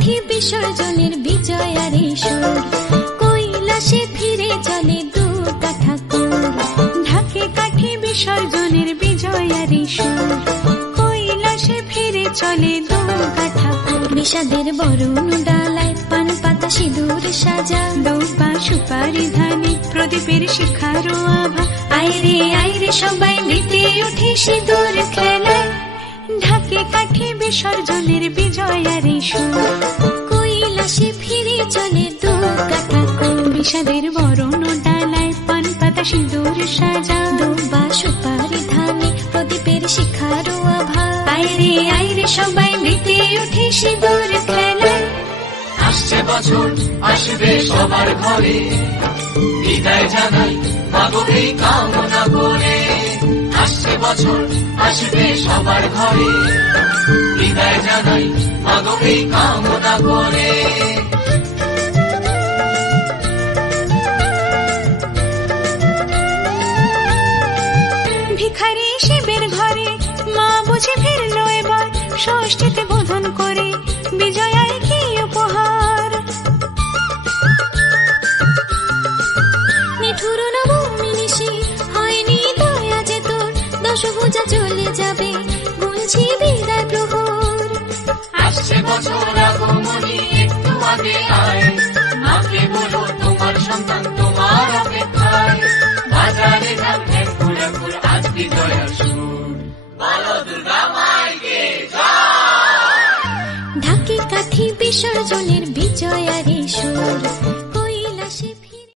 কাঠি বিসর্জনের বিজয়ারে সুর, কৈলাসে ফিরে চলে দুর্গা ঠাকুর। ঢাকে কাঠি বিসর্জনের বিজয়ারে সুর, কৈলাসে ফিরে চলে দুর্গা ঠাকুর। বিষাদের বরণ ডালায় পান পাতা সিঁদুর সাজা, দৌপা সুপারি ধানে প্রদীপের শিখারো আভা। আইরে আইরে সবাই মেতে উঠে সিঁদুর খেলায়, ঢাকে কাঠি বিসর্জনের বিজয়ারে সুর, কৈলাসে ফিরে চলে দুর্গা ঠাকুর। বিষাদের বরণ ডালায় পান পাতা সিঁদুর সাজা, দৌপা সুপারি ধানে প্রদীপের শিখারো আভা। আইরে আইরে সবাই মেতে উঠে সিঁদুর খেলায়। আসছে বছর আসবে সবার ঘরে, বিদায় জানাই মাগোকে কামনা করে। আসছে বছর আসবে সবার ঘরে, বিদায় জানাই মাগোকে কামনা করে। ভিখারি শিবের ঘরে মা বুঝে ফিরলো এবার, ষষ্ঠীতে বোধন করে বিজয়ায় কি উপহার। নিঠুর নবমী নিশি হয়নি দয়া যে তোর, দশভুজা চলে যাবে গুনছি বিদায় প্রহর। আসছে বছর আগমনী একটু আগে আয়, মাকে বলো তোমার সন্তান তোমার অপেক্ষায়। বাজারে ঢাক ঢেক ঘুরে ঘুরে আজ বিজয়ার সুর, বলো দুর্গা মাইকে জয়। ঢাকে কাঠি বিসর্জনের বিজয়ারে সুর,